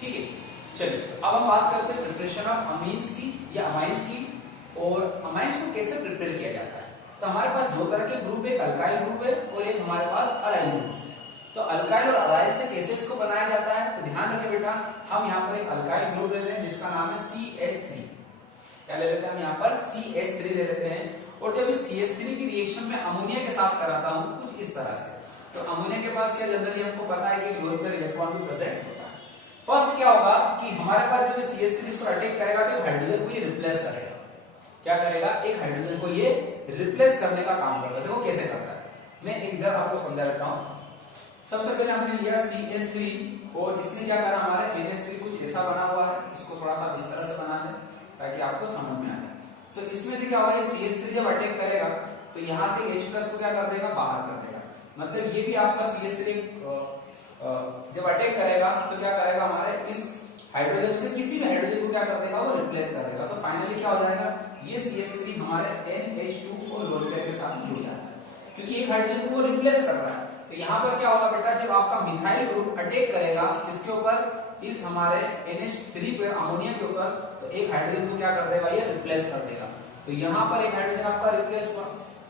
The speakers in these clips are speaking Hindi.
ठीक है, चलिए अब हम बात करते हैं प्रिपरेशन ऑफ अमीन्स की या अमाइंस की, और अमाइंस को कैसे प्रिपेयर किया जाता है। तो हमारे पास दो तरह के ग्रुप है, एक अल्काइल ग्रुप है और एक हमारे पास अराइल ग्रुप है। तो अल्काइल और अराइल से कैसे इसको बनाया जाता है, तो ध्यान रखिए बेटा, हम यहाँ पर एक अल्काइल ग्रुप ले रहे हैं जिसका नाम है CH3। क्या ले लेते हैं हम यहाँ पर CH3 ले लेते हैं, और जब इस CH3 की रिएक्शन में अमोनिया के साथ कराता हूँ कुछ इस तरह से, तो अमोनिया के पास क्या जनरली हमको पता है कि लोन पर इलेक्ट्रॉन भी प्रेजेंट होता है। फर्स्ट क्या होगा कि हमारे पास जब CH3 इसको अटैक करेगा तो हाइड्रोजन को ये रिप्लेस करेगा। क्या करेगा, एक हाइड्रोजन को ये रिप्लेस करने का काम करेगा। देखो कैसे करता है, मैं एक इधर आपको समझा देता हूँ। सबसे पहले हमने लिया CH3 और इसने क्या करा, हमारा NH3 कुछ ऐसा बना हुआ है, इसको थोड़ा सा इस तरह से बना लें ताकि आपको समझ में आ जाए। तो इसमें से क्या होगा, CH3 जब अटैक करेगा तो यहाँ से H+ को क्या कर देगा, बाहर कर देगा। मतलब ये भी आपका CH3 जब अटैक करेगा तो क्या करेगा, हमारे इस हाइड्रोजन से किसी भी हाइड्रोजन को क्या कर देगा, वो रिप्लेस कर देगा। तो फाइनली क्या हो जाएगा, ये CH3 हमारे NH2 और लोन पेयर के साथ जुड़ जाता है क्योंकि एक हाइड्रोजन को वो रिप्लेस कर रहा है। तो यहाँ पर क्या होगा बेटा, जब आपका मिथाइल ग्रुप अटैक करेगा इसके ऊपर, इस हमारे NH3 पे अमोनिया के ऊपर, तो एक हाइड्रोजन को क्या कर देगा, ये रिप्लेस कर देगा। तो यहाँ पर एक हाइड्रोजन आपका रिप्लेस हुआ।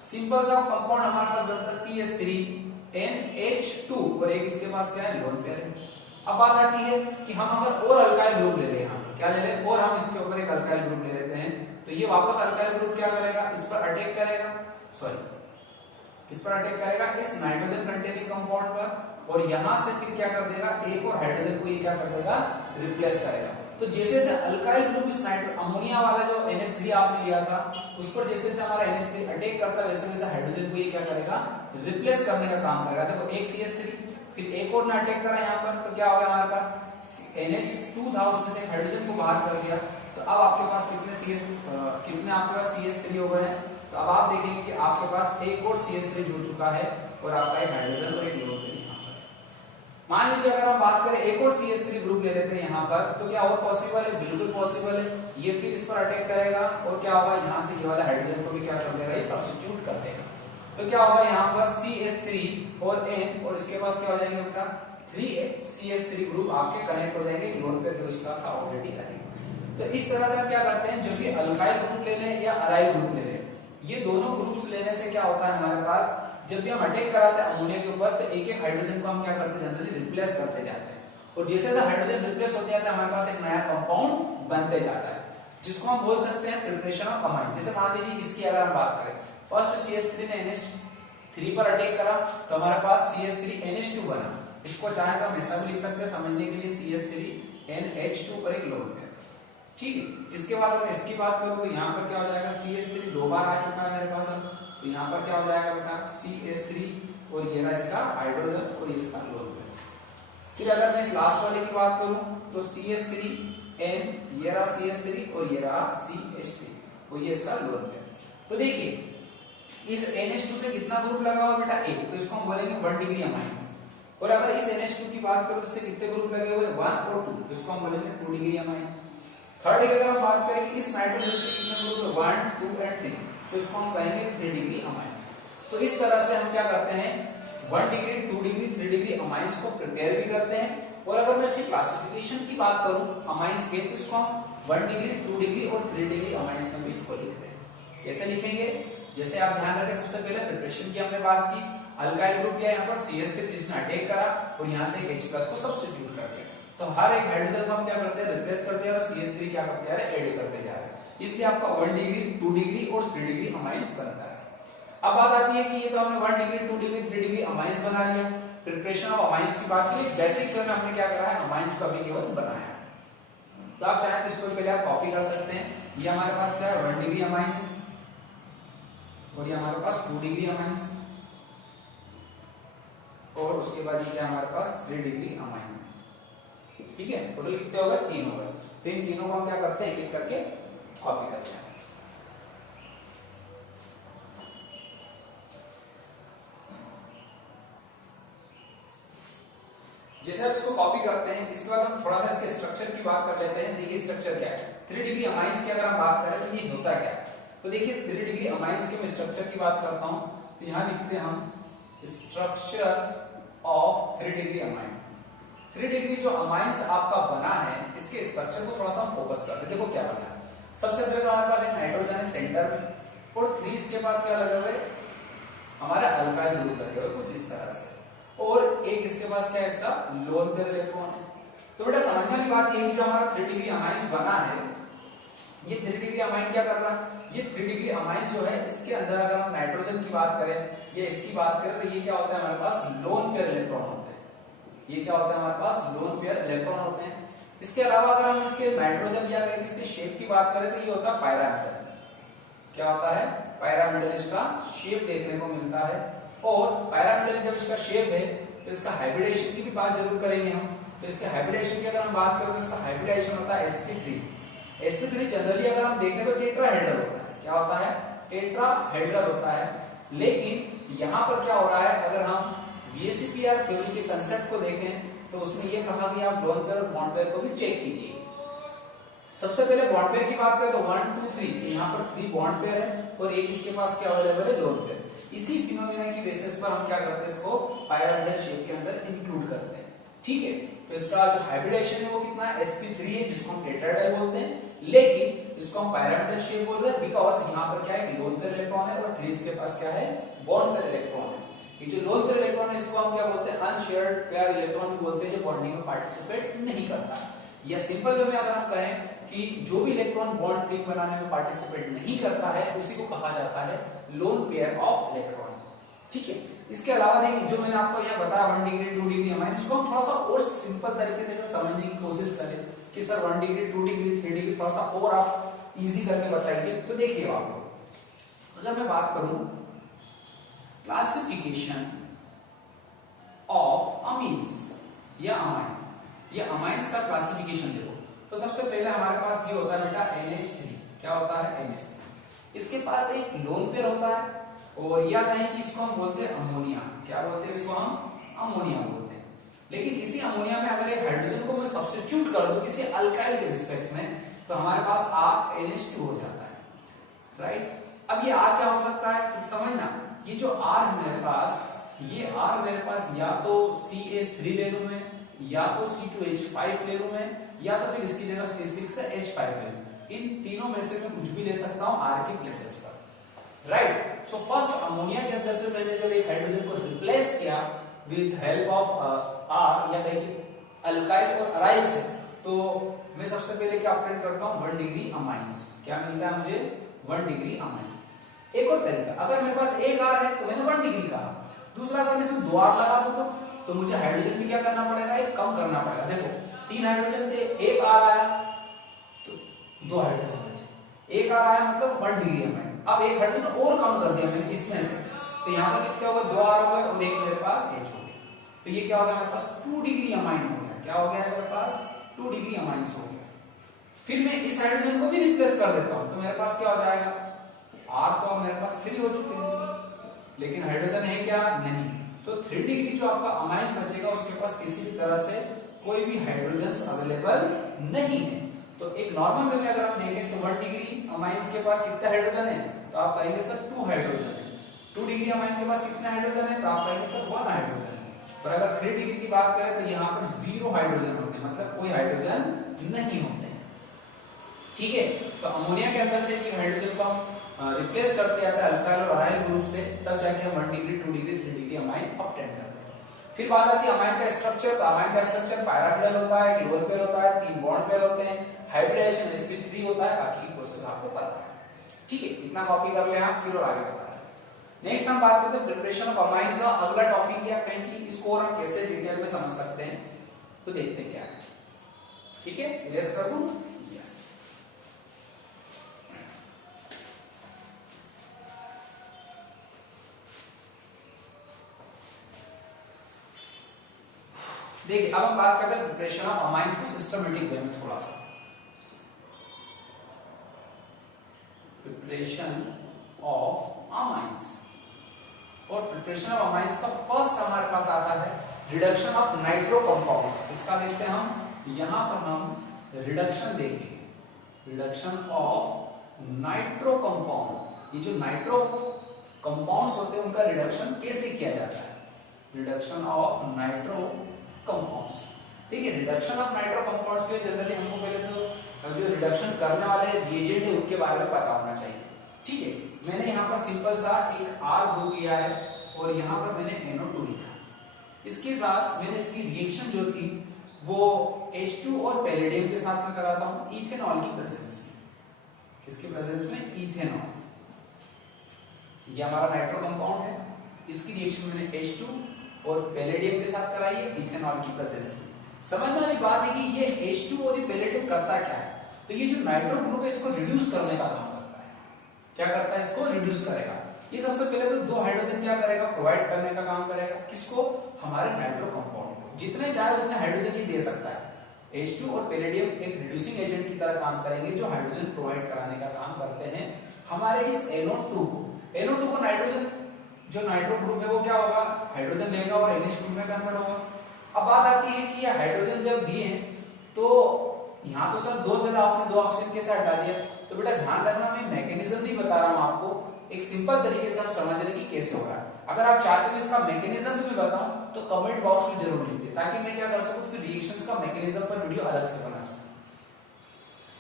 सिंपल सा कंपाउंड हमारे पास बनता है CH3 NH2 और एक इसके पास क्या है, लोन पेयर है। अब बात आती है कि हम अगर और अल्काइल ग्रुप ले लें, क्या ले लें, और हम इसके ऊपर एक अल्काइल ग्रुप ले लेते हैं, तो ये वापस अल्काइल ग्रुप क्या करेगा, इस पर अटैक करेगा, इस पर अटैक करेगा इस नाइट्रोजन कंटेनिंग कंपाउंड पर, और यहां से फिर क्या कर देगा, एक और हाइड्रोजन को ये क्या कर देगा, रिप्लेस करेगा। तो जैसे जैसे अल्काइल ग्रुप इस अमोनिया वाला जो NH3 आपने लिया था उस पर जैसे जैसे हमारा NH3 अटैक करता है वैसे वैसे हाइड्रोजन को ये क्या करेगा, रिप्लेस करने का काम करेगा। देखो एक CH3 फिर एक और ने अटैक करा यहाँ पर, तो क्या हो गया हमारे पास NH2 था, उसमें से हाइड्रोजन को बाहर कर दिया। तो अब आपके पास कितने आपके पास CH3 हो गए हैं। तो अब आप देखेंगे कि आपके पास एक और CH3 जुड़ चुका है और आपका एक हाइड्रोजन और एक लोन पेयर यहाँ पर। मान लीजिए अगर हम बात करें एक और CH3 ग्रुप ले लेते हैं यहाँ पर, तो क्या और पॉसिबल है, बिल्कुल पॉसिबल है। ये फिर इस पर अटैक करेगा और क्या होगा, यहाँ से ये वाला हाइड्रोजन को भी क्या कर देगा, ये सब्स्टिट्यूट कर देगा। तो क्या होगा यहाँ पर CH3 और N, और इसके पास क्या हो जाएंगे बेटा, 3 CH3 ग्रुप आपके कनेक्ट हो जाएंगे लोन पेयर जो इसका था ऑलरेडी रहेगा। तो इस तरह से हम क्या करते हैं, जो भी अल्काइल ग्रुप ले लें या अराइल ग्रुप ले लें, ये दोनों ग्रुप्स लेने से क्या होता है हमारे पास, जब भी हम अटैक कराते हैं अमोनिया के ऊपर, तो एक एक हाइड्रोजन को हम क्या करते हैं, जनरली रिप्लेस करते जाते हैं, और जैसे जैसे हाइड्रोजन रिप्लेस होते जाता है हमारे पास एक नया कंपाउंड बनते जाता है, जिसको हम बोल सकते हैं प्रिपरेशन ऑफ अमाइन। जैसे मान लीजिए इसकी अगर हम बात करें, फर्स्ट CH3 ने NH3 पर अटैक करा तो हमारे पास CH3 NH2 बना। इसको चाहे तो हम ऐसा भी लिख सकते हैं समझने के लिए, CH3 NH2 पर एक लोन पेयर, ठीक है। इसके बाद अगर इसकी बात करूं तो यहाँ पर क्या हो जाएगा, CH3 दो बार आ चुका है मेरे पास, अब तो यहाँ पर क्या हो जाएगा बेटा, CH3 और ये रहा इसका हाइड्रोजन और इसका लोन पेयर। फिर अगर मैं इस लास्ट वाले की बात करूं तो CH3 N, ये रहा CH3 और ये रहा CH3 और ये इसका लोन पेयर। तो देखिए इस NH2 से कितना ग्रुप लगा हुआ बेटा, एक, तो इसको हम बोलेंगे 1 डिग्री अमाइन। और अगर इस NH2 की बात करूं तो इससे कितने ग्रुप लगे हुए, 1 और 2, इसको हम बोलेंगे 2 डिग्री अमाइन। थर्ड अगर हम बात करें कि इस नाइट्रोजन से कितने ग्रुप है, 1, 2 एंड 3, तो इसको हम कहेंगे 3 डिग्री अमाइंस। तो इस तरह से हम क्या करते हैं, 1 डिग्री, 2 डिग्री, 3 डिग्री अमाइंस को प्रिपेयर भी करते हैं। और अगर मैं इसकी क्लासिफिकेशन की बात करूं अमाइंस के, तो इसको हम 1 डिग्री, 2 डिग्री और 3 डिग्री अमाइंस में भी इसको लिखते हैं। कैसे लिखेंगे, जैसे आप ध्यान रखें, सबसे पहले प्रिपरेशन की हमने बात की, अल्काइल ग्रुप लिया यहाँ पर CH3 जिसने अटैक करा और यहाँ से H+ को सब्स्टिट्यूट कर दिया, तो हर एक हाइड्रोजन को हम क्या करते हैं, रिप्लेस करते हैं और CH3 क्या करते हैं, ऐड करते जा रहे हैं। इसलिए आपका 1 डिग्री, 2 डिग्री और 3 डिग्री अमाइंस बनता है। अब बात आती है कि ये तो हमने 1 डिग्री, 2 डिग्री, 3 डिग्री अमाइंस बना लिया। प्रिपरेशन ऑफ अमाइंस की बात करें, बेसिक में हमने क्या करा है, अमाइंस को अभी केवल बनाया है। तो आप चाहें तो इसको पहले आप कॉपी कर सकते हैं। ये हमारे पास क्या है, 1 डिग्री अमाइन, और ये हमारे पास 2 डिग्री अमाइंस, और उसके बाद ये हमारे पास 3 डिग्री अमाइन। ठीक है, टोटल कितने हो गए, 3 हो गए। तो इन तीनों को हम क्या करते हैं, एक एक करके कॉपी करते हैं। जैसे आप इसको कॉपी करते हैं, इसके बाद हम थोड़ा सा इसके स्ट्रक्चर की बात कर लेते हैं। देखिए स्ट्रक्चर क्या है, 3 डिग्री अमाइंस की अगर हम बात करें तो ये होता क्या है। तो देखिए 3 डिग्री अमाइंस के मैं स्ट्रक्चर की बात करता हूं, तो यहां लिखते हैं हम structure of 3 degree amine. 3 degree जो अमाइंस आपका बना है इसके स्ट्रक्चर को थोड़ा सा फोकस करते हैं। देखो क्या बना है। सबसे पहले तो हमारे पास एक नाइट्रोजन है सेंटर में, और 3 इसके पास क्या लगे हुए, हमारा अल्काइल ग्रुप लगे हुए कुछ इस तरह से, और एक इसके पास क्या है, इसका लोन पेयर इलेक्ट्रॉन। तो बेटा समझने वाली बात ये है कि जो हमारा 3 डिग्री अमाइंस बना है, ये 3 डिग्री अमाइन क्या कर रहा है, ये 3 डिग्री अमाइंस जो है इसके अंदर अगर हम नाइट्रोजन की बात करें या इसकी बात करें तो ये क्या होता है, हमारे पास लोन पेयर इलेक्ट्रॉन होते हैं। ये क्या होता है, हमारे पास लोन पेयर इलेक्ट्रॉन होते हैं। इसके अलावा अगर हम इसके नाइट्रोजन या इसके शेप की बात करें तो ये होता है पायरामिडल। क्या होता है, पायरामिडल इसका शेप देखने को मिलता है। और पायरामिडल जब इसका शेप है तो इसका हाइब्रिडेशन की भी बात जरूर करेंगे हम। तो इसके हाइब्रिडेशन की अगर हम बात करें तो इसका हाइब्रिडेशन होता है sp3। sp3 जनरली अगर हम देखें तो टेट्राहेड्रल होता है। क्या होता है, टेट्राहेड्रल होता है। लेकिन यहाँ पर क्या हो रहा है, अगर हम VSEPR थ्योरी के कंसेप्ट को देखें तो उसमें यह कहा कि आप लोन पेयर और बॉन्ड पेयर को भी चेक कीजिए। सबसे पहले बॉन्ड पेयर की बात करें तो 1 2 3 यहाँ पर 3 बॉन्ड पेयर है और एक इसके पास क्या अवेलेबल है, लोन पेयर। इसी फिनोमेना की बेसिस पर हम क्या करते हैं, इसको पायरामिडल शेप के अंदर इंक्लूड करते हैं। ठीक है, तो इसका जो हाइब्रिडेशन है वो कितना है, sp3 है, जिसको हम टेट्राहेड्रल बोलते हैं। लेकिन इसको हम पायरामिडल शेप बोल रहे हैं बिकॉज़ यहाँ पर क्या है, लोन पेयर इलेक्ट्रॉन है और 3 इसके पास क्या है, बॉन्ड पेयर इलेक्ट्रॉन है। ये जो लोन पेयर इलेक्ट्रॉन है इसको हम क्या बोलते हैं, अनशेयर्ड पेयर इलेक्ट्रॉन बोलते हैं, जो बॉन्डिंग में पार्टिसिपेट नहीं करता। या सिंपल वे में अगर हम कहें कि जो भी इलेक्ट्रॉन बॉन्ड रिंग बनाने में पार्टिसिपेट नहीं करता है उसी को कहा जाता है लोन पेयर ऑफ इलेक्ट्रॉन। ठीक है, इसके अलावा देखिए जो मैंने आपको यह बताया 1 डिग्री 2 डिग्री अमाइन, इसको हम थोड़ा सा और सिंपल तरीके से समझने की कोशिश करें कि सर 1 डिग्री 2 डिग्री 3 डिग्री थोड़ा सा और आप इजी करके बताइए। तो देखिए आपको अगर मैं बात करूं क्लासिफिकेशन ऑफ अमीन्स या अमाइन, ये अमाइंस का क्लासिफिकेशन देखो तो सबसे पहले हमारे पास ये होता है बेटा NH3। क्या होता है, NH3। इसके पास एक लोन पेयर होता है और या कहें कि इसको हम बोलते हैं अमोनिया। क्या बोलते हैं इसको, हम अमोनिया बोलते हैं। लेकिन इसी अमोनिया में अगर एक हाइड्रोजन को मैं सब्स्टिट्यूट कर दूं किसी अल्काइल के रिस्पेक्ट में तो हमारे पास R NH2 हो जाता है, राइट। अब ये R क्या हो सकता है, तो समझना ये जो R है मेरे पास, ये R मेरे पास या तो CH3 ले लूं मैं, या तो C2H5 ले लूं मैं, या तो फिर इसकी जगह C6H5 ले लूं। इन तीनों में से मैं कुछ भी ले सकता हूं R के प्लेसेस पर, राइट। सो फर्स्ट अमोनिया के अंदर से मैंने जब एक हाइड्रोजन को रिप्लेस किया विद हेल्प ऑफ R या कहीं अल्काइल और अराइल से, तो मैं सबसे पहले क्या ऑब्टेन करता हूं, 1 डिग्री अमाइंस। क्या मिलता है मुझे, 1 डिग्री अमाइंस। एक और तरीका, अगर मेरे पास एक R है तो मैंने 1 डिग्री कहा। दूसरा अगर मैं इसमें 2 R लगा दूं तो मुझे हाइड्रोजन भी क्या करना पड़ेगा, एक कम करना पड़ेगा। देखो 3 हाइड्रोजन थे, एक R आया तो 2 हाइड्रोजन बचे, एक R आया मतलब 1 डिग्री अमाइन। अब एक हाइड्रोजन और कम कर दिया मैंने इसमें से, तो यहाँ पर कितने हो गए, 2 R हो गए और एक मेरे पास H हो गया। तो ये क्या हो गया, मेरे पास 2 डिग्री अमाइन हो गया। क्या हो गया मेरे पास, 2 डिग्री अमाइन हो गया। फिर मैं इस हाइड्रोजन को भी रिप्लेस कर देता हूँ तो मेरे पास क्या हो जाएगा, R तो अब मेरे पास 3 हो चुके हैं, लेकिन हाइड्रोजन है क्या, नहीं। तो 3 डिग्री जो आपका अमाइंस बचेगा उसके पास किसी भी तरह से कोई भी हाइड्रोजन अवेलेबल नहीं है। तो एक नॉर्मल वे में अगर हम देखें तो 1 डिग्री अमाइंस के पास कितने हाइड्रोजन है, तो आप कहेंगे सर 2 हाइड्रोजन है। 2 डिग्री अमाइन के पास कितने हाइड्रोजन है, तो आप कहेंगे सर 1 हाइड्रोजन है। पर अगर 3 डिग्री की बात करें तो यहाँ पर 0 हाइड्रोजन होते हैं, मतलब कोई हाइड्रोजन नहीं होते हैं। ठीक है, तो अमोनिया के अंदर से एक हाइड्रोजन को हम रिप्लेस करते जाते हैं अल्काइल और अराइल ग्रुप से, तब जाके हम 1 degree 2 degree 3 degree amine obtain करते हैं। फिर बात आती है अमाइन का स्ट्रक्चर। तो अमाइन का स्ट्रक्चर पायरामिडल होता है, एक लोन पेयर होता है, 3 बॉन्ड पेयर होते हैं, हाइब्रिडेशन sp3 होता है। बाकी प्रोसेस आपको पता है। ठीक है, इतना कॉपी कर ले आप, फिर और आगे बता रहे हैं। नेक्स्ट हम बात करते हैं प्रिपरेशन ऑफ अमाइन का। अगला टॉपिक क्या कहें कि इसको हम कैसे डिटेल में समझ सकते हैं, तो देखते हैं क्या है। ठीक है, इरेज कर दूं, यस। देखिए अब हम बात करते हैं प्रिपरेशन ऑफ अमाइंस को सिस्टमेटिक वे में। थोड़ा सा प्रिपरेशन ऑफ अमाइंस, और प्रिपरेशन ऑफ अमाइंस का फर्स्ट हमारे पास आता है रिडक्शन ऑफ नाइट्रो कंपाउंड्स। इसका देखते हैं हम, यहां पर हम रिडक्शन देंगे, रिडक्शन ऑफ नाइट्रो कंपाउंड। ये जो नाइट्रो कंपाउंड्स होते हैं उनका रिडक्शन कैसे किया जाता है, रिडक्शन ऑफ नाइट्रो कंपाउंड्स। ठीक है। रिडक्शन ऑफ नाइट्रो कंपाउंड्स के जनरली हमको पहले तो जो रिडक्शन करने वाले रिएजेंट है उनके बारे में पता होना चाहिए। ठीक है, मैंने यहाँ पर सिंपल सा एक R ग्रुप लिया है और यहाँ पर मैंने NO2 लिखा। इसके साथ मैंने इसकी रिएक्शन जो थी वो H2 और पैलेडियम के साथ में कराता हूँ इथेनॉल की प्रेजेंस में। किसके प्रेजेंस में? इथेनॉल। ये हमारा नाइट्रो कंपाउंड है, इसकी रिएक्शन मैंने H2 और पैलेडियम के साथ कराई है इथेनॉल की प्रेजेंस में। समझने वाली बात है कि ये H2 और ये पैलेडियम करता क्या है, तो ये जो नाइट्रो ग्रुप है इसको रिड्यूस करने का काम करता है। क्या करता है? इसको रिड्यूस करेगा। ये सबसे पहले तो 2 हाइड्रोजन क्या करेगा? प्रोवाइड करने का काम करेगा। किसको? हमारे नाइट्रो कंपाउंड को। जितने चाहे उतने हाइड्रोजन ये दे सकता है। H2 और पैलेडियम एक रिड्यूसिंग एजेंट की तरह काम करेंगे जो हाइड्रोजन प्रोवाइड कराने का काम करते हैं हमारे इस NO2 को। NO2 को नाइट्रोजन जो नाइट्रो ग्रुप है वो क्या होगा? हाइड्रोजन लेगा और NH2 में कन्वर्ट होगा। अब बात आती है कि ये हाइड्रोजन जब दिए तो यहाँ तो सर 2 जगह आपने 2 ऑक्सीजन के साथ डाल दिया, तो बेटा ध्यान रखना मैं मैकेनिज्म नहीं बता रहा हूँ आपको, एक सिंपल तरीके से आप समझने की कैसे हो रहा है। अगर आप चाहते हो इसका मैकेनिज्म भी मैं बताऊं तो कमेंट बॉक्स में जरूर लिखिए, ताकि मैं क्या कर सकूं फिर रिएक्शंस का मैकेनिज्म पर वीडियो अलग से बना सकूं।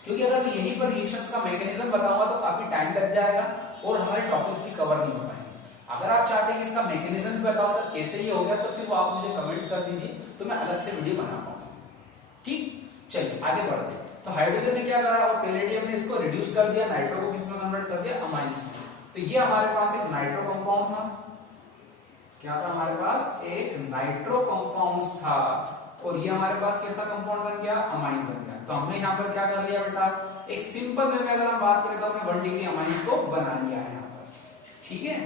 क्योंकि अगर मैं यहीं पर रिएक्शंस का मैकेनिज्म बताऊंगा तो काफी टाइम लग जाएगा और हमारे टॉपिक्स भी कवर नहीं हो पाएंगे। अगर आप चाहते हैं कि इसका मैकेनिज्म भी बताओ सर कैसे ये हो गया, तो फिर वो आप मुझे कमेंट्स कर दीजिए तो मैं अलग से वीडियो बना पाऊंगा। ठीक, चलिए आगे बढ़ते हैं। तो हाइड्रोजन ने क्या करा और पैलेडियम ने इसको रिड्यूस कर दिया, नाइट्रो को किस में कन्वर्ट कर दिया? अमाइंस में। तो ये हमारे पास एक नाइट्रो कंपाउंड था। क्या था हमारे पास? एक नाइट्रो कंपाउंड था और ये हमारे पास कैसा कंपाउंड बन गया? अमाइन बन गया। तो हमने यहाँ पर क्या कर लिया बेटा? एक सिंपल वे में अगर हम बात करें तो हमने 1 डिग्री अमाइन को बना लिया है यहाँ पर। ठीक है,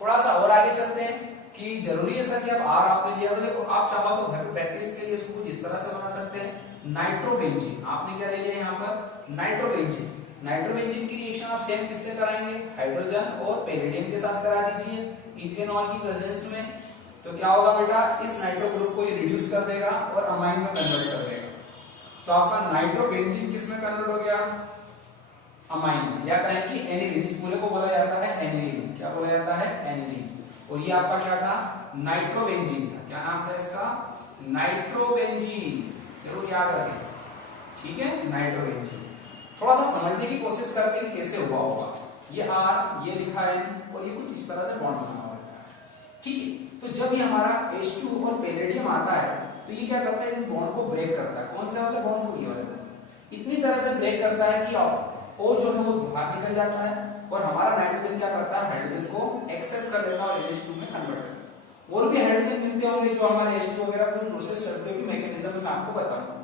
थोड़ा सा और आगे चलते हैं कि जरूरी है सर कि अब R आपने लिया, देखो आप चाहो तो घर पे प्रैक्टिस के लिए इसको कुछ इस तरह से बना सकते हैं। नाइट्रोबेंजीन आपने क्या ले लिया यहाँ पर? नाइट्रोबेंजीन। नाइट्रोबेंजीन की रिएक्शन आप सेम किससे कराएंगे? हाइड्रोजन और पैलेडियम के साथ करा दीजिए इथेनॉल की प्रेजेंस में। तो क्या होगा बेटा? इस नाइट्रो ग्रुप को ये रिड्यूस कर देगा और अमाइन में कन्वर्ट कर देगा। तो आपका नाइट्रोबेंजीन किस में कन्वर्ट हो गया? अमाइन, या कहें कि एनिलीन। इस पूरे को बोला जाता है एनिलीन। क्या बोला जाता है? एनिलीन। और ये आपका क्या था? नाइट्रोबेंजीन था। क्या नाम था इसका? नाइट्रोबेंजीन। जरूर याद रखें, ठीक है, नाइट्रोबेंजीन। थोड़ा सा समझने की कोशिश करते हैं कैसे हुआ होगा। ये R, ये लिखा है और ये कुछ इस तरह से बॉन्ड बना हुआ है। ठीक है, तो जब ये हमारा H2 और पैलेडियम आता है तो ये क्या करता है? इस बॉन्ड को ब्रेक करता है। कौन से वाले बॉन्ड को? ये वाले। इतनी तरह से ब्रेक करता है कि O जो है वो बाहर निकल जाता है और हमारा नाइट्रोजन क्या करता है? हाइड्रोजन को एक्सेप्ट कर लेता है और NH2 में कन्वर्ट करता है। और भी हाइड्रोजन मिलते होंगे जो हमारे H2 वगैरह पूरी प्रोसेस चलते हुए मैकेनिज्म में आपको बताऊंगा।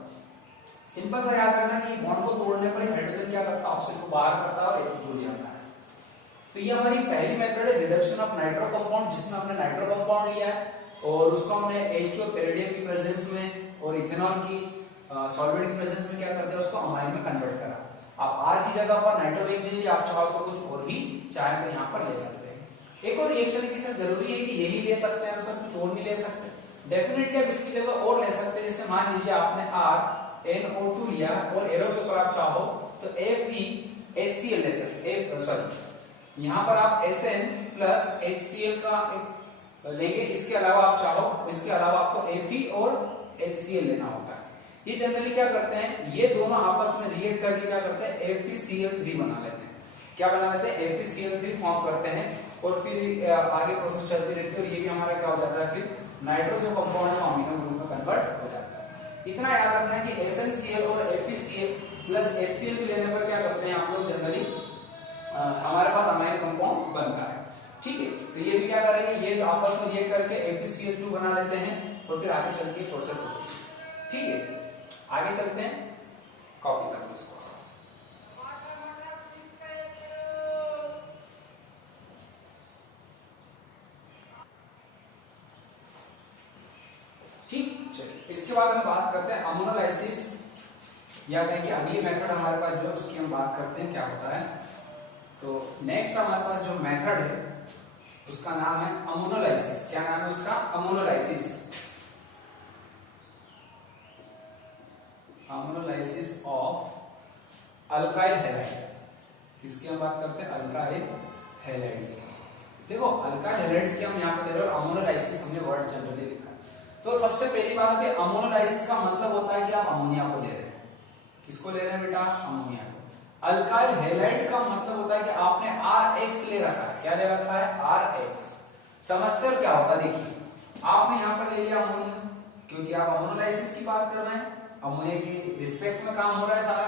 सिंपल सा याद रखना कि बॉन्ड को तोड़ने पर हाइड्रोजन क्या करता है? ऑक्सीजन को बाहर करता है और एक जुड़ जाता है। तो ये हमारी पहली मेथड है रिडक्शन ऑफ नाइट्रो कंपाउंड, जिसमें हमने नाइट्रो कंपाउंड लिया है और उसको हमने H2 पैलेडियम की प्रेजेंस में और इथेनॉल की सॉल्वेंट की प्रेजेंस में क्या करते हैं? उसको अमाइन में कन्वर्ट करा। आप R की जगह पर नाइट्रोबेंजीन लिए, आप चाहो तो कुछ और भी चाहे तो यहाँ पर ले सकते हैं। एक और रिएक्शन की सर जरूरी है कि यही ले सकते हैं हम सर, कुछ और नहीं ले सकते? डेफिनेटली आप इसकी जगह और ले सकते हैं। जैसे मान लीजिए आपने NO2 लिया और एरो के ऊपर आप चाहो तो FeHCl ले सकते, यहाँ पर आप Sn प्लस HCl का लेंगे। इसके अलावा आप चाहो, इसके अलावा आपको Fe और HCl लेना होता है। ये जनरली क्या करते हैं? ये दोनों आपस में रिएक्ट करके क्या करते हैं? FeCl3 बना लेते हैं। क्या बना लेते हैं? FeCl3 फॉर्म करते हैं और फिर आगे प्रोसेस चलती रहती है और ये भी हमारा क्या हो जाता है? फिर नाइट्रो जो कंपाउंड है अमीनो ग्रुप में कन्वर्ट हो जाता है। इतना याद रखना है कि SnCl और FeCl प्लस HCl लेने पर क्या करते हैं आप लोग? जनरली हमारे पास अमाइन कंपाउंड बनता है। ठीक है, तो ये भी क्या करेंगे? ये आपस में रिएक्ट करके FeCl2 बना लेते हैं और फिर आगे चल के प्रोसेस होती है। ठीक है, आगे चलते हैं। कॉपी कर लो इसको। ठीक, चलिए इसके बाद हम बात करते हैं अमोनोलाइसिस, या कहें कि अगली मेथड हमारे पास जो उसकी हम बात करते हैं क्या होता है। तो नेक्स्ट हमारे पास जो मेथड है उसका नाम है अमोनोलाइसिस। क्या नाम है उसका? Ammonolysis. Ammonolysis of alkyl halide. किसकी हम बात करते हैं? अल्काइल हैलाइड्स की। देखो अल्काइल हैलाइड्स की हम यहाँ पे दे रहे हैं, अमोनोलाइसिस हमने वर्ड जनरली लिखा है। तो सबसे पहली बात है अमोनोलाइसिस का मतलब होता है कि आप अमोनिया को ले रहे हैं। किसको ले रहे हैं बेटा? अमोनिया को। अल्काइल हैलाइड का मतलब होता है कि आपने RH ले रखा है। क्या ले रखा है? RH। समझते हो क्या होता है? देखिए आपने यहाँ पर ले लिया अमोनिया, क्योंकि आप अमोनोलाइसिस की बात कर रहे हैं, अमोनिया की रिस्पेक्ट में काम हो रहा है सारा,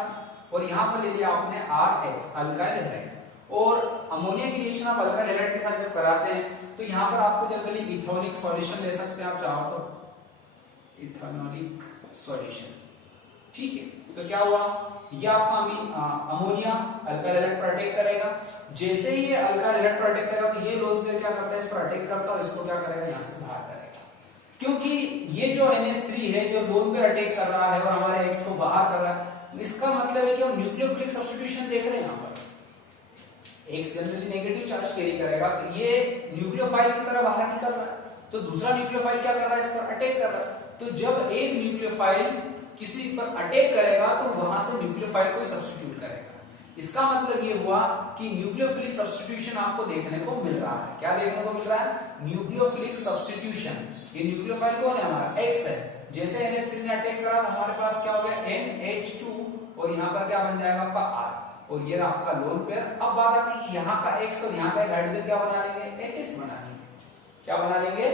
और यहाँ पर ले लिया आपने RH अल्काइल हैलाइड। और अमोनिया की रिएक्शन आप अल्काइल हैलाइड के साथ जब कराते हैं तो यहाँ पर आपको जनरली इथेनॉलिक सॉल्यूशन ले सकते हैं आप चाहो तो, इथेनॉलिक सॉल्यूशन। ठीक है, तो क्या हुआ? ये आपका अमोनिया अल्काइल हैलाइड पर अटैक करेगा। जैसे ही ये अल्काइल हैलाइड पर अटैक करेगा तो ये लोन पेयर क्या करता है? इस पर अटैक करता है और इसको क्या करेगा? यहाँ से बाहर करेगा, क्योंकि ये जो NH3 है जो लोन पेयर अटैक कर रहा है और हमारे X को बाहर कर रहा है, इसका मतलब है कि हम न्यूक्लियोफिलिक सब्स्टिट्यूशन देख रहे हैं। यहाँ पर X generally negative charge carry करेगा, तो ये न्यूक्लियोफाइल की तरह बाहर निकल रहा है, तो दूसरा न्यूक्लियोफाइल क्या कर रहा है? इस पर अटैक कर रहा है। तो जब एक न्यूक्लियोफाइल किसी पर अटैक करेगा तो वहां से न्यूक्लियोफाइल को सब्स्टिट्यूट करेगा। इसका मतलब ये हुआ कि न्यूक्लियोफिलिक सब्स्टिट्यूशन आपको देखने को मिल रहा है। क्या देखने को मिल रहा है? Nucleophilic substitution. ये न्यूक्लियोफाइल कौन है? हमारा X है। जैसे NH3 ने अटैक करा तो हमारे पास क्या हो गया? NH2 और यहाँ पर क्या बन जाएगा? आपका R, और ये आपका लोन पेयर। अब बात आती है कि यहाँ का X और यहाँ का हाइड्रोजन क्या बना लेंगे? HX बना लेंगे। क्या बना लेंगे?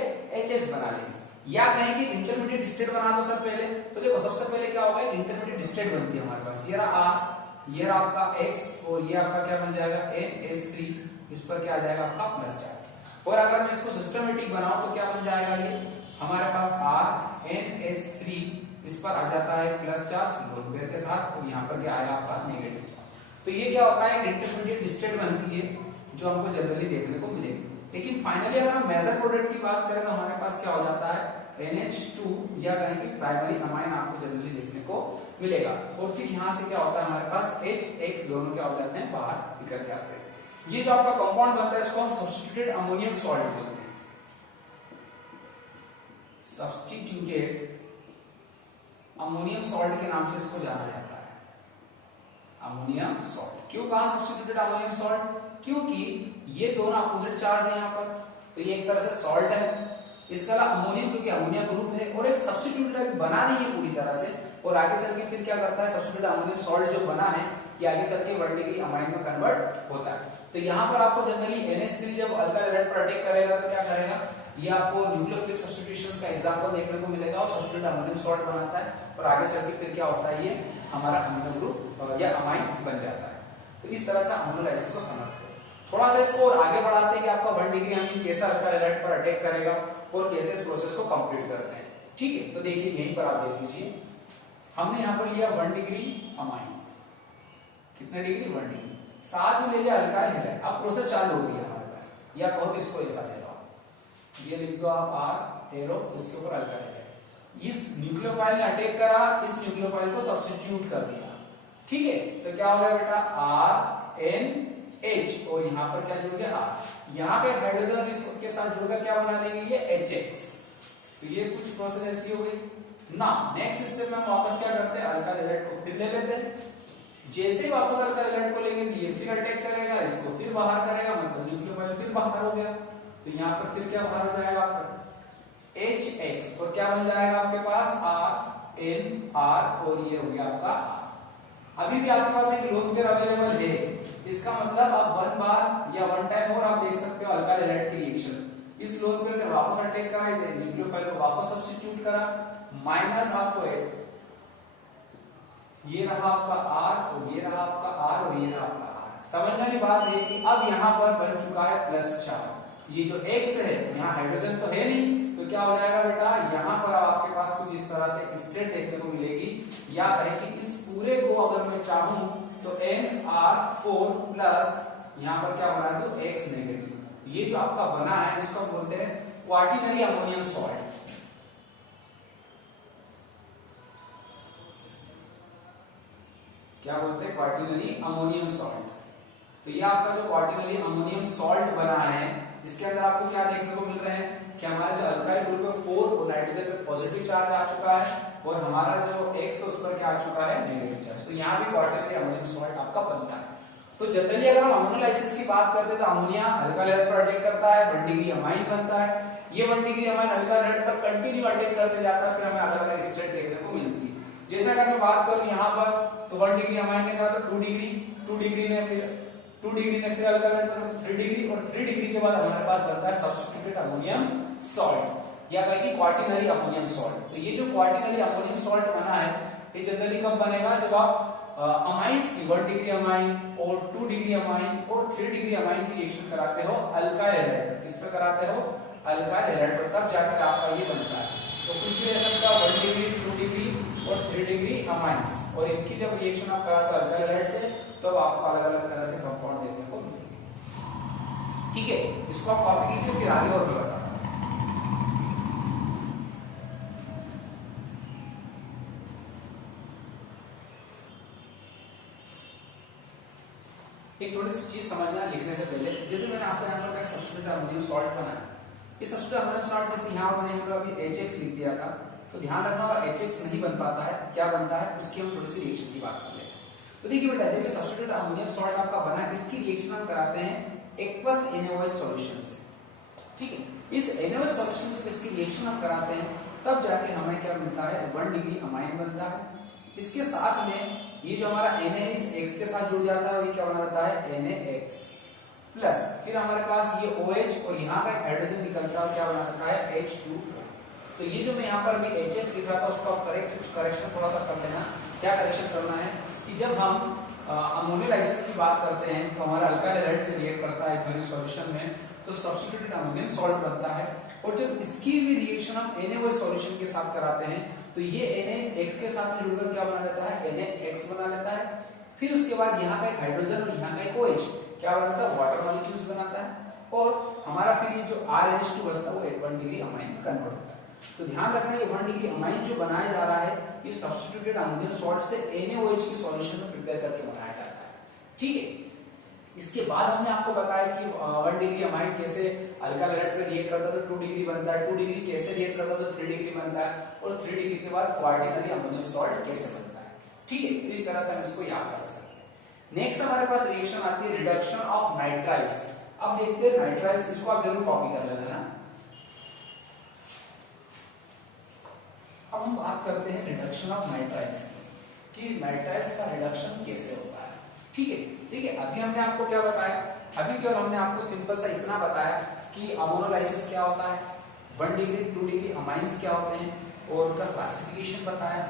HX बना लेंगे। या कहें कि इंटरमीडिएट स्टेट बना दो सर पहले। तो देखो सबसे पहले क्या होगा? इंटरमीडिएट स्टेट बनती है हमारे पास। ये रहा R, ये रहा आपका X और ये आपका क्या बन जाएगा? NH3। इस पर क्या आ जाएगा? आपका प्लस चार्ज। और अगर मैं इसको सिस्टमेटिक बनाऊं तो क्या बन जाएगा? ये हमारे पास R NH3, इस पर आ जाता है प्लस चार्ज लोन पेयर के साथ, और यहाँ पर क्या आएगा? आपका नेगेटिव चार्ज। तो ये क्या होता है? इंटरमीडिएट स्टेट बनती है जो हमको जनरली देखने को मिलेगी। लेकिन फाइनली अगर हम मेजर प्रोडक्ट की बात करें तो हमारे पास क्या हो जाता है? NH2 या कहीं की प्राइमरी अमाइन आपको जनरली देखने को मिलेगा। और फिर यहाँ से क्या होता है? हमारे पास HX दोनों क्या हो जाते हैं? बाहर निकल जाते हैं। ये जो आपका कंपाउंड बनता है इसको हम सब्स्टिट्यूटेड अमोनियम सॉल्ट बोलते हैं। सब्स्टिट्यूटेड अमोनियम सॉल्ट के नाम से इसको जाना जाता है, अमोनियम सॉल्ट। क्यों कहा सब्स्टिट्यूटेड अमोनियम सॉल्ट? क्योंकि ये दोनों अपोजिट चार्ज है यहाँ पर, तो ये एक तरह से सॉल्ट है, इसका अमोनियम क्योंकि अमोनिया ग्रुप है और एक सब्स्टिट्यूट बना नहीं है पूरी तरह से, और आगे चल के फिर क्या करता है? सब्स्टिट्यूटेड अमोनियम सॉल्ट जो बना है ये आगे चल के 1 डिग्री अमाइन में कन्वर्ट होता है। तो यहाँ पर आपको जनरली NH3 जब अल्काइल हैलाइड पर अटैक करेगा तो क्या करेगा? ये आपको न्यूक्लियोफिलिक सब्स्टिट्यूशंस का एग्जांपल देखने को मिलेगा और सब्स्टिट्यूटेड अमोनियम सॉल्ट बनाता है, और आगे चल के फिर क्या होता है? ये हमारा अमीनो ग्रुप या अमाइन बन जाता है। तो इस तरह से अमोनोलाइसिस को समझते हैं। थोड़ा सा इसको और आगे बढ़ाते हैं कि आपका 1 डिग्री अमीन कैसा अल्काइल हैलाइड पर अटैक करेगा और कैसे इस प्रोसेस को कंप्लीट करते हैं। ठीक है, तो देखिए यहीं पर आप देख लीजिए, हमने यहाँ पर लिया 1 डिग्री अमाइन। कितने डिग्री? 1 डिग्री। साथ में ले लिया अल्काइल हैलाइड। अब प्रोसेस चालू हो गई हमारे पास, या कहो तो इसको ऐसा ले लो, ये लिख दो आप R एरो, उसके ऊपर अल्काइल हैलाइड। इस न्यूक्लियोफाइल ने अटैक करा, इस न्यूक्लियोफाइल को सब्स्टिट्यूट कर दिया। ठीक है, तो क्या हो गया बेटा? RNH और यहाँ पर क्या जुड़ गया? R। यहाँ पे हाइड्रोजन इसके साथ जुड़कर क्या बना लेंगे? ये HX। तो ये कुछ प्रोसेस ऐसी हो गई ना। नेक्स्ट स्टेप में हम वापस क्या करते हैं? अल्काइल हैलाइड को फिर ले लेते हैं। जैसे वापस अल्काइल हैलाइड को लेंगे तो ये फिर अटैक करेगा, इसको फिर बाहर करेगा, मतलब न्यूक्लियोफाइल फिर बाहर हो गया। तो यहाँ पर फिर क्या बाहर हो जाएगा? आपका HX और क्या बन जाएगा आपके पास? RNR और ये हो गया आपका R। अभी भी आपके पास एक लोन पेयर अवेलेबल है, इसका मतलब आप 1 बार या 1 टाइम और आप देख सकते हो अल्काइल हैलाइड की रिएक्शन। इस लोन पेयर ने वापस अटैक करा, इस न्यूक्लियोफाइल को वापस सब्स्टिट्यूट करा, माइनस आपको ये रहा आपका R और ये रहा आपका R और ये रहा आपका R। समझने की बात है कि अब यहाँ पर बन चुका है प्लस चार्ज। ये जो X है, यहाँ हाइड्रोजन तो है नहीं, तो क्या हो जाएगा बेटा? यहाँ पर आपके पास कुछ इस तरह से स्टेट देखने को मिलेगी, या कहें कि इस पूरे को अगर मैं चाहूं तो NR4 प्लस यहाँ पर क्या बना है? तो X नेगेटिव। ये जो आपका बना है इसको बोलते हैं क्वार्टिनरी अमोनियम सॉल्ट। क्या बोलते हैं? Quaternary ammonium salt. तो ये आपका जो क्वार्टिनरी अमोनियम सॉल्ट बना है, इसके अंदर आपको क्या देखने को मिल रहे हैं कि हमारा जो अल्काइल ग्रुप है 4 और नाइट्रोजन पे पॉजिटिव चार्ज आ चुका है, और हमारा जो X है उस पर क्या आ चुका है? Negative charge. तो यहाँ भी क्वार्टिनरी अमोनियम सॉल्ट आपका बनता है। तो जनरली अगर हम अमोनोलाइसिस की बात करते हैं तो अमोनिया अल्काइल हैलाइड पर अटैक करता है, 1 डिग्री अमाइन बनता है। ये 1 डिग्री हमारे अल्काइल हाइड्राइड पर कंटिन्यू अटैक करते जाता है, फिर हमें अलग अलग स्टेट देखने को मिलती है। जैसे अगर मैं बात करूं यहाँ पर तो 1 डिग्री अमाइन ने कहा तो 2 डिग्री, 2 डिग्री ने फिर अल्काइल हाइड्राइड तो 3 डिग्री, और 3 डिग्री के बाद हमारे पास बनता है सब्स्टिट्यूटेड अमोनियम सॉल्ट या कहीं क्वार्टिनरी अमोनियम सॉल्ट। तो ये जो क्वार्टिनरी अमोनियम सॉल्ट बना है ये जनरली कब बनेगा, जब आप अमाइंस की 1 डिग्री अमाइन और 2 डिग्री अमाइन और 3 डिग्री अमाइन की रिएक्शन कराते हो अल्काइल हाइड्राइड, किस पे कराते हो, अल्काइल हाइड्राइड पर, तब जाकर आपका ये बनता है। तो कुछ भी ऐसा का 1 डिग्री, 2 डिग्री और 3 डिग्री अमाइंस, और इनकी जब रिएक्शन आप कराते हो अल्काइल हाइड्राइड से तो आपको अलग अलग तरह से कंपाउंड देखने को मिलेंगे। ठीक है, इसको आप कॉपी कीजिए, फिर आगे और बताता हूं। एक थोड़ी सी चीज समझना लिखने से पहले, जैसे मैंने आपको यहाँ पर सब्स्टिट्यूटेड अमोनियम सॉल्ट बनाया, इस सब्स्टिट्यूटेड अमोनियम सॉल्ट जैसे यहाँ मैंने हम लोग अभी HX लिख दिया था, तो ध्यान रखना और HX नहीं बन पाता है, क्या बनता है उसकी हम थोड़ी सी रिएक्शन की बात कर ले। तो देखिए बेटा, जब सब्स्टिट्यूटेड अमोनियम सॉल्ट आपका बना, इसकी रिएक्शन हम कराते हैं एक्वस NaOH सॉल्यूशन से। ठीक है, इस NaOH सॉल्यूशन से इसकी रिएक्शन हम कराते हैं, तब जाके हमें क्या मिलता है, 1 डिग्री अमाइन बनता है। इसके साथ में ये जो हमारा Na है इस X के साथ जुड़ जाता है और ये क्या बना रहता है, NaX प्लस, फिर हमारे पास ये OH और यहाँ का हाइड्रोजन निकलता है, क्या बना रहता है, H2O। तो ये जो मैं यहाँ पर भी HX लिख रहा था उसको आप करेक्शन थोड़ा सा कर देना। क्या करेक्शन करना है कि जब हम अमोनियोलाइसिस की बात करते हैं तो हमारा अल्काइल हाइड्राइड से रिएक्ट करता है इथेनॉल सॉल्यूशन में, तो सब्स्टिट्यूटेड अमोनियम सॉल्ट बनता है। और जब इसकी भी रिएक्शन हम NaOH सॉल्यूशन के साथ कराते हैं तो ये Na इस X के साथ जुड़कर क्या बना लेता है, NaX बना लेता है। फिर उसके बाद यहाँ का एक हाइड्रोजन और यहाँ का एक OH क्या बनाता है, वाटर मॉलिक्यूल्स बनाता है, और हमारा फिर ये जो RNH2 बचता है वो 1 डिग्री अमाइन में कन्वर्ट होता है। तो ध्यान रखना ये 1 डिग्री अमाइन जो बनाया जा रहा है ये सब्स्टिट्यूटेड अमोनियम सॉल्ट से NaOH की सॉल्यूशन में प्रिपेयर करके बनाया जाता है। ठीक है, इसके बाद हमने आपको बताया कि 1 डिग्री अमाइन कैसे अल्काइल हाइड्राइड पे रिएक्ट करता है तो 2 डिग्री बनता है, 2 डिग्री कैसे रिएक्ट करता है तो 3 डिग्री बनता है, और 3 डिग्री के बाद क्वार्टिनरी अमोनियम सॉल्ट कैसे बनता है। ठीक है, तो इस तरह से हम इसको याद कर सकते हैं। नेक्स्ट हमारे पास रिएक्शन आती है रिडक्शन ऑफ नाइट्राइल्स। अब देखते हैं नाइट्राइल्स, इसको आप जरूर कॉपी कर लेना। अब हम बात करते हैं रिडक्शन ऑफ नाइट्राइल्स की, कि नाइट्राइल्स का रिडक्शन कैसे होता है। ठीक है, ठीक है, अभी हमने आपको क्या बताया, अभी केवल हमने आपको सिंपल सा इतना बताया कि अमोनोलाइसिस क्या होता है, 1 डिग्री 2 डिग्री अमाइंस क्या होते हैं और उनका क्लासिफिकेशन बताया,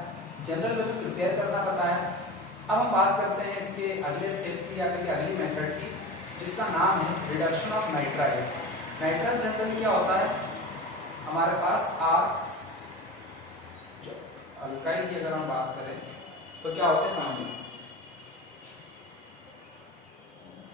जनरल वे में प्रिपेयर करना बताया। अब हम बात करते हैं इसके अगले स्टेप की या फिर अगली मेथड की, जिसका नाम है reduction of nitriles. Nitriles generally क्या होता है, हमारे पास जो अल्काइल की अगर हम बात करें तो क्या होते हैं, सामने